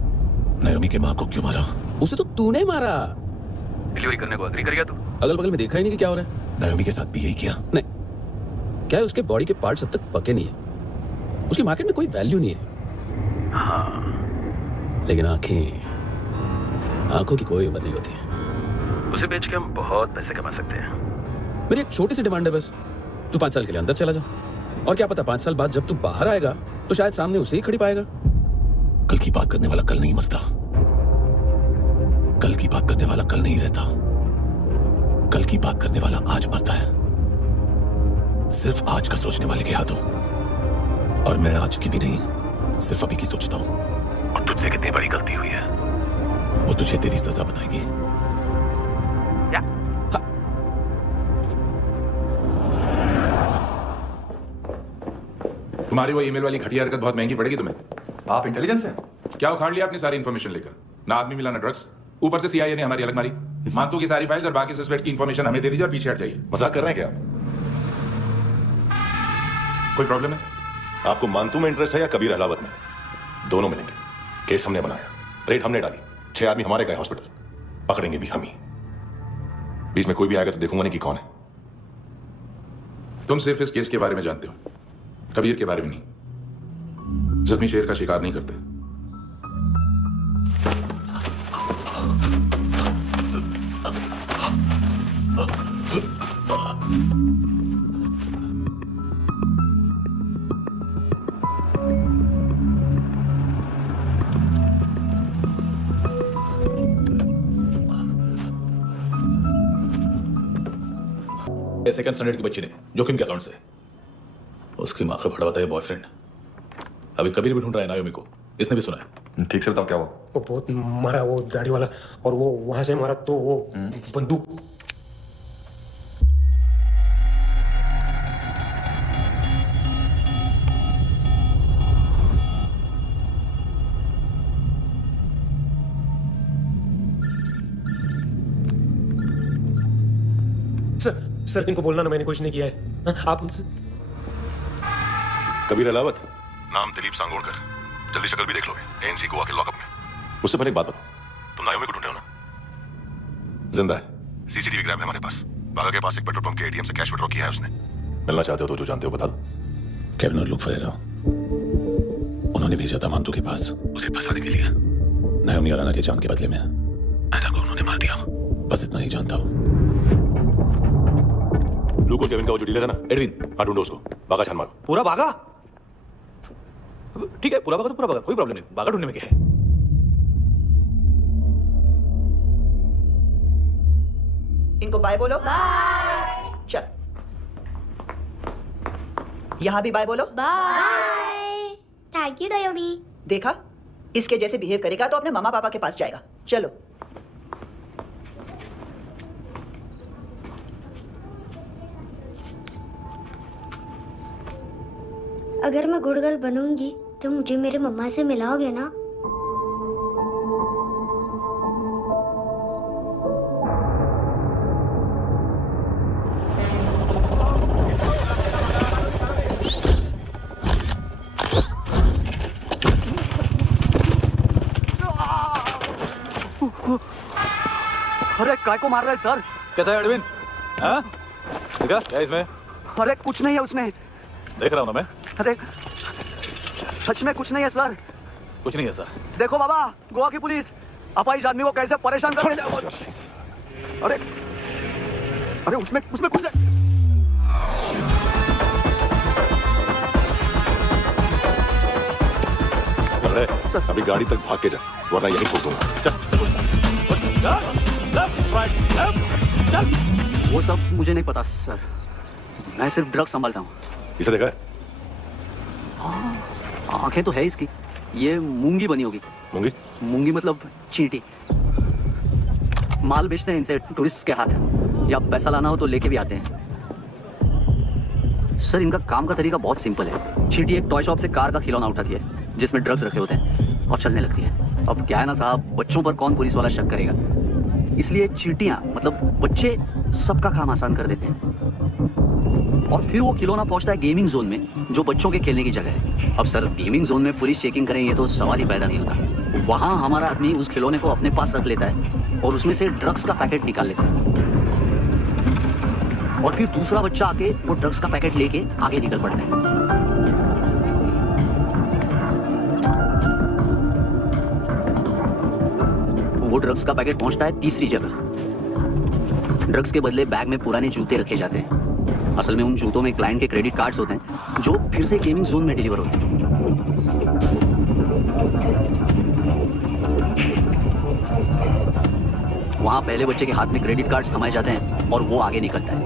नायोमी के माँ को क्यों मारा? उसे तो तूने मारा। डिलीवरी करने को एग्री कर गया तू। अगल बगल में देखा ही नहीं कि क्या हो रहा है। नायोमी के साथ भी यही किया? नहीं, क्या है उसके बॉडी के पार्ट्स अब तक पके नहीं है। उसकी मार्केट में कोई वैल्यू नहीं है। हाँ, लेकिन आंखों की कोई उम्र नहीं होती। उसे बेच के हम बहुत पैसे कमा सकते हैं। मेरी एक छोटी सी डिमांड है बस, तू 5 साल के लिए अंदर चला जा और क्या पता 5 साल बाद जब तू बाहर आएगा तो शायद सामने उसे ही खड़ी पाएगा। कल की बात करने वाला कल नहीं मरता, कल की बात करने वाला कल नहीं रहता, कल की बात करने वाला आज मरता है। सिर्फ आज का सोचने वाले के हाथों, और मैं आज की भी नहीं, सिर्फ अभी की सोचता हूं। और तुझसे कितनी बड़ी गलती हुई है वो तुझे तेरी सजा बताएगी। क्या? तुम्हारी वो ईमेल वाली घटिया हरकत बहुत महंगी पड़ेगी तुम्हें। आप इंटेलिजेंस हैं? क्या उखाड़ लिया आपने सारी इन्फॉर्मेशन लेकर? ना आदमी मिला ना ड्रग्स, ऊपर से सीआईए ने हमारी अलग मारी। मानतू की सारी फाइल्स और बाकी सस्पेक्ट की इन्फॉर्मेशन हमें दे दीजिए और पीछे हट जाइए। मजाक कर रहे हैं क्या आप? कोई प्रॉब्लम है? आपको मानतू में इंटरेस्ट है या कबीर अहलावत में? दोनों मिलेंगे। केस हमने बनाया, रेड हमने डाली, 6 आदमी हमारे गए हॉस्पिटल, पकड़ेंगे भी हम ही। बीच में कोई भी आएगा तो देखूंगा नहीं कि कौन है। तुम सिर्फ इस केस के बारे में जानते हो, कबीर के बारे में नहीं। जख्मी शेर का शिकार नहीं करते। संडे सेकंड स्टैंडर्ड की बच्ची ने जोखिम के अकाउंट से उसकी माँ का भड़वाता है बॉयफ्रेंड। अभी कबीर भी ढूंढ रहा है नायोमी को, इसने भी सुना है। ठीक से बताओ क्या हुआ। वो बहुत मारा वो दाढ़ी वाला, और वो वहां से मारा तो वो बंदूक। सर इनको बोलना ना मैंने कुछ नहीं किया है। आप उनसे। कबीर अलावत, नाम दिलीप सांगोड़कर। जल्दी शक्ल भी देख लोगे एएनसी गोवा के लॉकअप में। मुझसे पहले एक बात बताओ, तुम नायोमी को ढूंढे हो ना? जिंदा है, सीसीटीवी ग्रैब है हमारे पास। बागा के पास एक पेट्रोल पंप के एटीएम से कैश विड्रॉ किया है उसने। मिलना चाहते हो तो जो जानते हो बता दो। केविन और लुक फरेरा, उन्होंने भेजा था मांतू के पास उसे फंसाने के लिए। नायोमी और आना के जान के बदले में एना को उन्होंने मार दिया। बस इतना ही जानता हूँ। लूक और केविन का वो जो डीलर है ना, एडविन, हाँ ढूंढो उसको। बागा छान मारो। पूरा बागा? ठीक है, पूरा बागा तो पूरा बागा, कोई प्रॉब्लम नहीं। बागा ढूंढने में क्या है? इनको बाय बोलो। बाय। चल, यहां भी बाय बोलो। बाय। Thank you नायोमी। देखा, इसके जैसे बिहेव करेगा तो अपने मामा पापा के पास जाएगा। चलो। अगर मैं गुड गर्ल बनूंगी तो मुझे मेरे मम्मा से मिलाओगे ना? अरे काय को मार रहा है सर? कैसा है एडविन? हाँ? देखा क्या इसमें? अरे कुछ नहीं है उसमें। देख रहा हूं ना मैं। अरे सच में कुछ नहीं है सर। कुछ नहीं है सर। देखो बाबा, गोवा की पुलिस अपाहिज आदमी को कैसे परेशान कर रही है। अरे अरे उसमें कुछ अरे अभी गाड़ी तक भाग के जा, वरना यहीं ठोक दूंगा। चल। वो सब मुझे नहीं पता सर, मैं सिर्फ ड्रग संभालता हूँ। इसे देखा है? आंखें तो है इसकी, ये मूंगी बनी होगी। मूंगी? मूंगी मतलब चींटी। माल बेचते हैं इनसे टूरिस्ट के हाथ, या पैसा लाना हो तो लेके भी आते हैं। सर इनका काम का तरीका बहुत सिंपल है। चींटी एक टॉय शॉप से कार का खिलौना उठाती है जिसमें ड्रग्स रखे होते हैं और चलने लगती है। अब क्या है ना साहब, बच्चों पर कौन पुलिस वाला शक करेगा, इसलिए चींटियां मतलब बच्चे सबका काम आसान कर देते हैं। और फिर वो खिलौना पहुंचता है गेमिंग जोन में, जो बच्चों के खेलने की जगह है। अब सर गेमिंग जोन में पुलिस चेकिंग करें ये तो सवाल ही पैदा नहीं होता। वहां हमारा आदमी उस खिलौने को अपने पास रख लेता है और उसमें से ड्रग्स का पैकेट निकाल लेता है, और फिर दूसरा बच्चा आके वो ड्रग्स का पैकेट लेके आगे निकल पड़ता है। वो ड्रग्स का पैकेट पहुंचता है तीसरी जगह। ड्रग्स के बदले बैग में पुराने जूते रखे जाते हैं। असल में उन जूतों में क्लाइंट के क्रेडिट कार्ड्स होते हैं जो फिर से गेमिंग जोन में डिलीवर होते हैं। वहां पहले बच्चे के हाथ में क्रेडिट कार्ड्स थमाए जाते हैं और वो आगे निकलता है।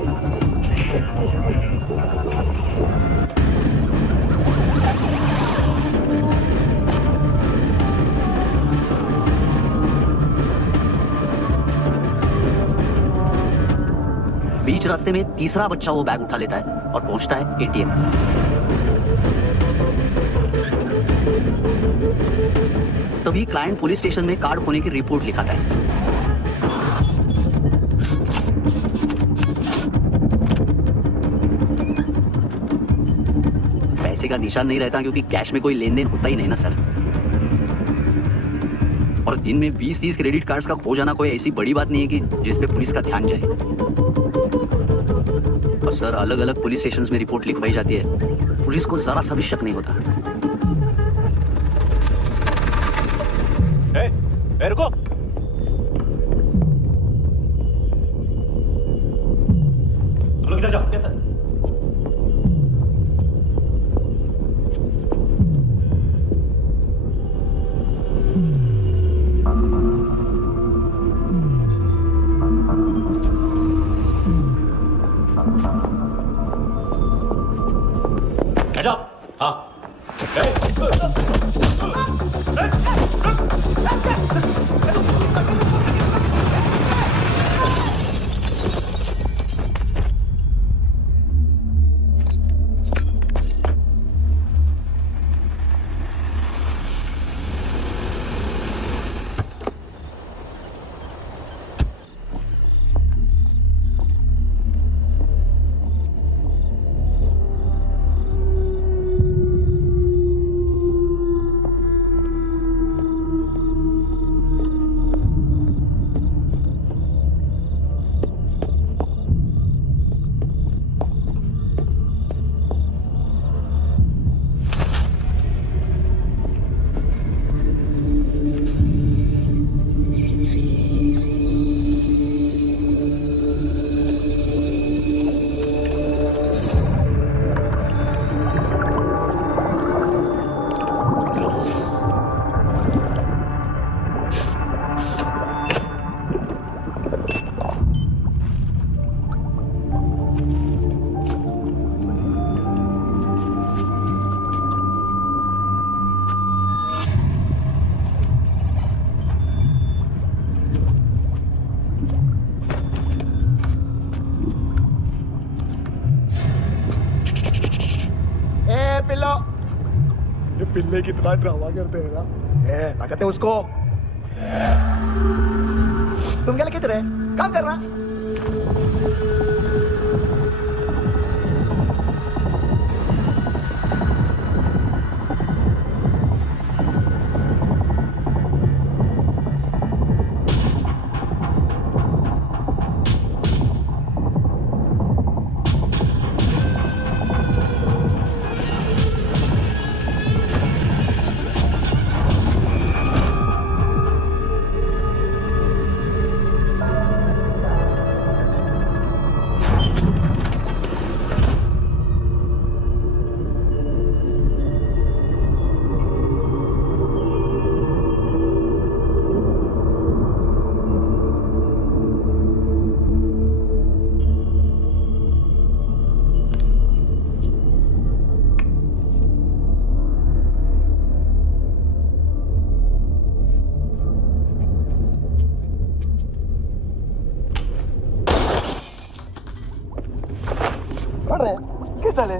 बीच रास्ते में तीसरा बच्चा वो बैग उठा लेता है और पहुंचता है एटीएम। तभी क्लाइंट पुलिस स्टेशन में कार्ड खोने की रिपोर्ट लिखाता है। पैसे का निशान नहीं रहता क्योंकि कैश में कोई लेन देन होता ही नहीं ना सर। और दिन में 20-30 क्रेडिट कार्ड्स का खो जाना कोई ऐसी बड़ी बात नहीं है कि जिस पे पुलिस का ध्यान जाए। और सर अलग अलग पुलिस स्टेशंस में रिपोर्ट लिखवाई जाती है, पुलिस को जरा सा भी शक नहीं होता। रुको, तुम लोग इधर जाओ। Yes sir. पिल्ले कितना ड्रामा करते हैं ना। ताकत है उसको। तुम क्या लिख रहे काम करना। चले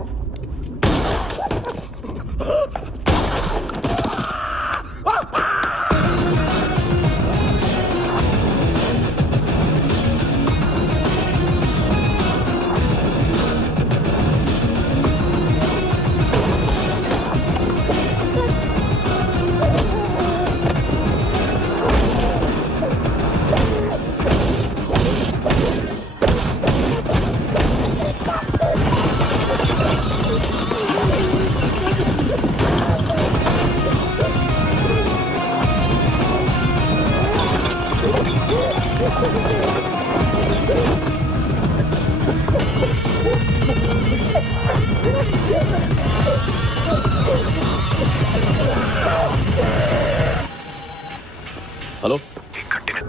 हेलो।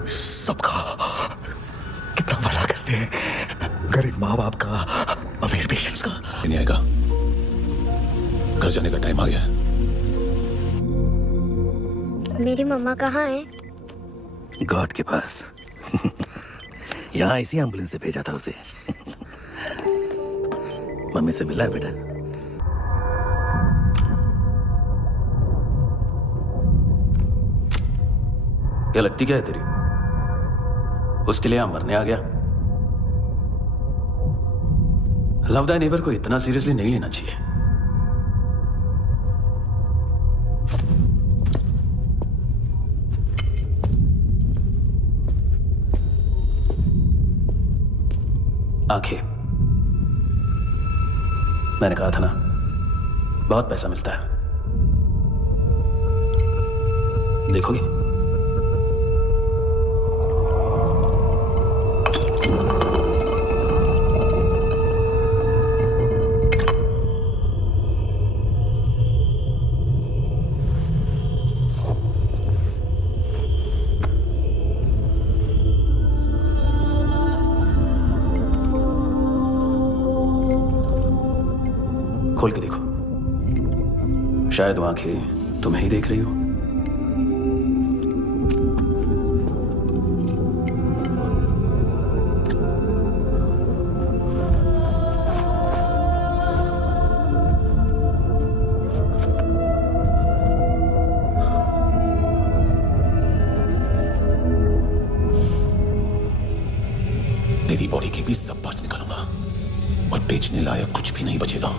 सबका कितना भला करते हैं, गरीब माँ बाप का, अमीर पेशेंट्स का। नहीं आएगा, घर जाने का टाइम आ गया है। मेरी मम्मा कहाँ है? गॉड के पास। यहाँ इसी एम्बुलेंस से भेजा था उसे। मम्मी से मिला है बेटा? क्या लगती क्या है तेरी? उसके लिए यहाँ मरने आ गया? लव द नेबर को इतना सीरियसली नहीं लेना चाहिए। आंखें, मैंने कहा था ना, बहुत पैसा मिलता है। देखोगे? खोल के देखो, शायद वो आंखें तुम्हें ही देख रही हो। तेरी बॉडी के भी सब पार्ट्स निकालूंगा और बेचने लायक कुछ भी नहीं बचेगा।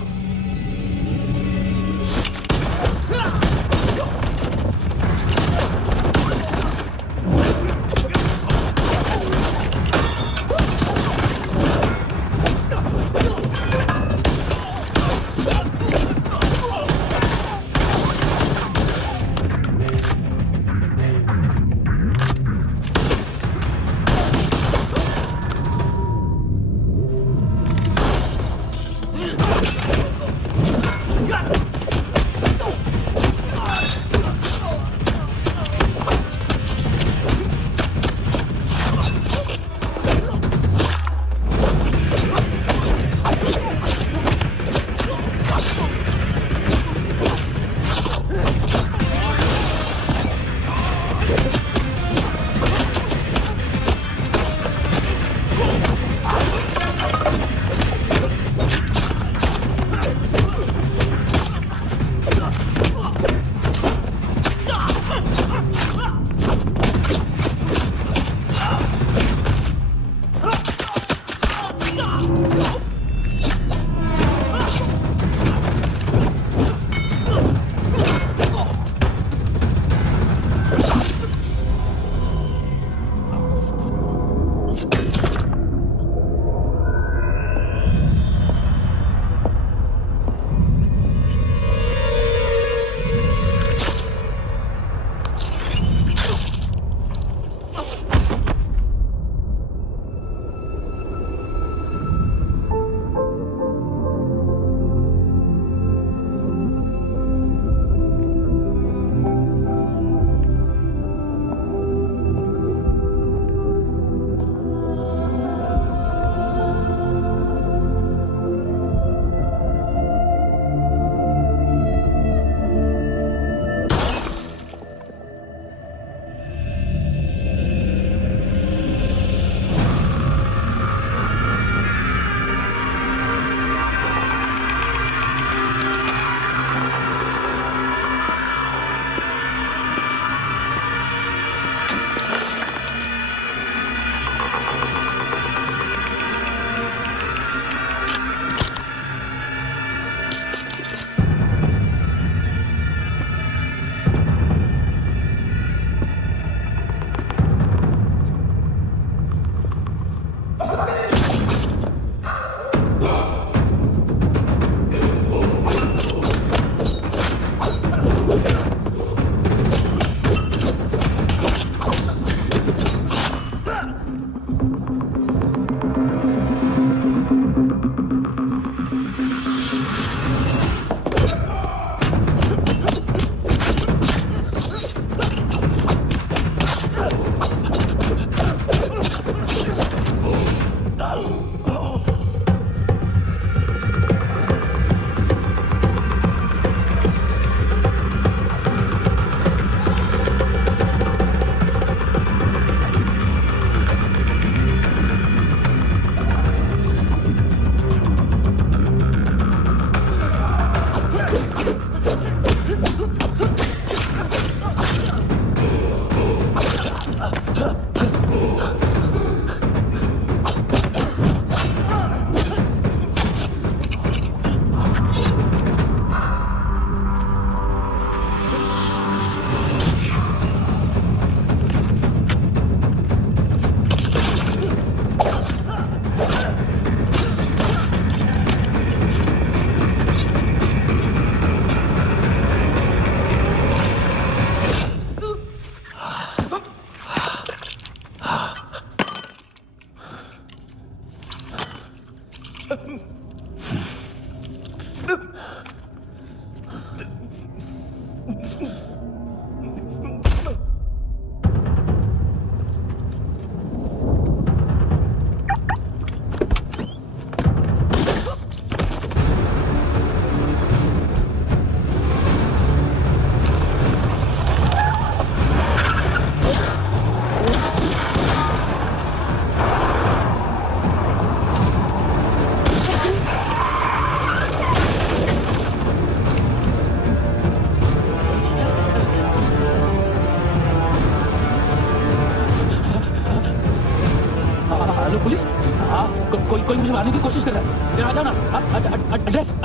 कोई मुझे मारने की कोशिश कर रहा है। आ जाओ ना।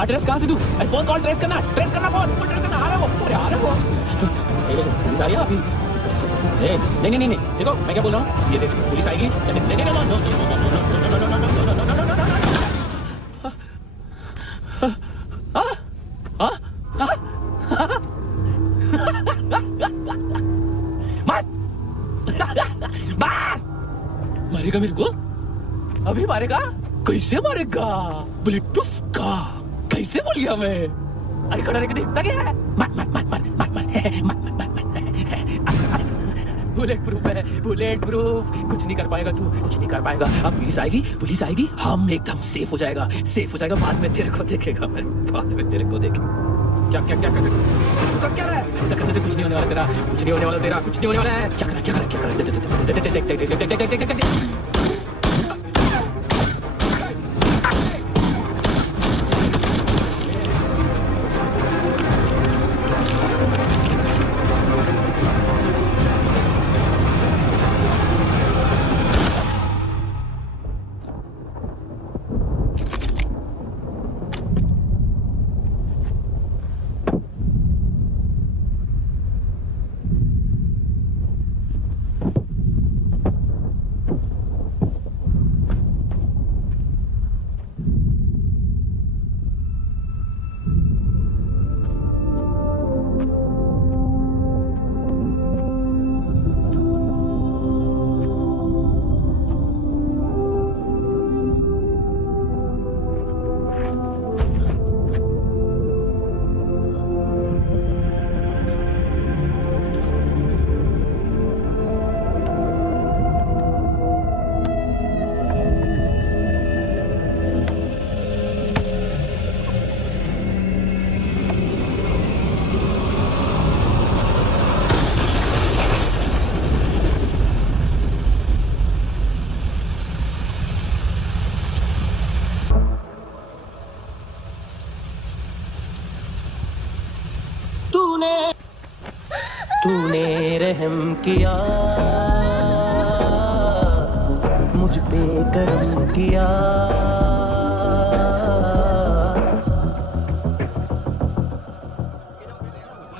एड्रेस कहाँ से दूँ? फोन कॉल ट्रेस करना फोन ट्रेस करना। आ रहा है वो, अरे आ रहा है वो। पुलिस आ रही है अभी। नहीं देखो मैं क्या बोल रहा हूँ, ये देखो पुलिस आएगी। मारेगा मेरे को? अभी मारेगा? कैसे मारेगा? बुलेट प्रूफ का कैसे बोल गया मैं? अरे खड़ा रहकर देखता क्या है? मार बुलेट प्रूफ है, बुलेट प्रूफ। कुछ नहीं कर पाएगा तू, कुछ नहीं कर पाएगा। अब पुलिस आएगी, हम एकदम सेफ हो जाएगा। बाद में तेरे को देखेगा मैं, बाद में तेरे को देखेगा। क्या कर रहा है? ऐसा करने से कुछ नहीं होने वाला तेरा, कुछ नहीं होने वाला तेरा, कुछ नहीं होने वाला है। क्या कर तूने रहम किया, मुझ पे करम किया।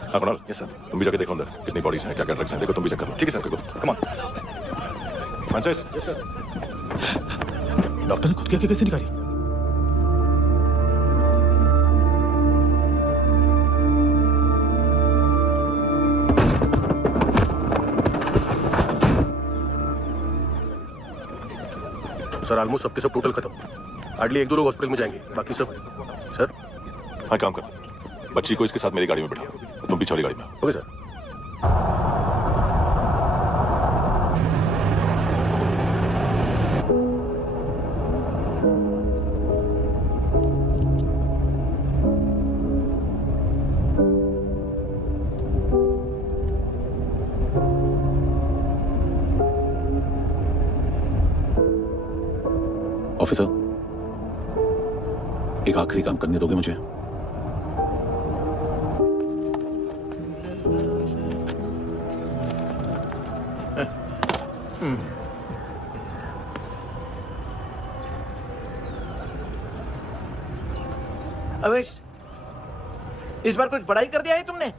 हाँ कुणाल, यस सर। तुम भी जाके देखो अंदर कितनी बॉडीज हैं, क्या क्या ड्रग्स हैं, देखो तुम भी चेक करो। ठीक है sir, come on. Francis. Yes sir. Doctor ने खुद की आंखें कैसे निकाली? सर ऑलमोस्ट सबके सब टोटल खत्म। हार्डली 1-2 लोग हॉस्पिटल में जाएंगे, बाकी सब। सर हाँ, काम कर, बच्ची को इसके साथ मेरी गाड़ी में बैठा, तुम पीछे वाली गाड़ी में। Okay sir. ऑफिसर, एक आखिरी काम करने दोगे मुझे? अवेश, इस बार कुछ बड़ा ही कर दिया है तुमने।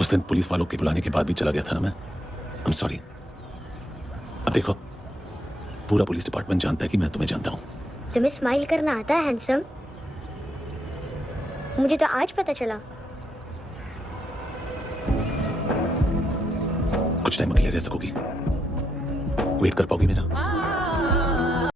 उस दिन पुलिस वालों के बुलाने के बाद भी चला गया था ना मैं। I'm sorry। अब देखो, पूरा पुलिस डिपार्टमेंट जानता है कि मैं तुम्हें जानता हूँ। तुम्हें स्माइल करना आता है हैंडसम? मुझे तो आज पता चला। कुछ टाइम अकेले रह सकोगी? वेट कर पाओगी मेरा?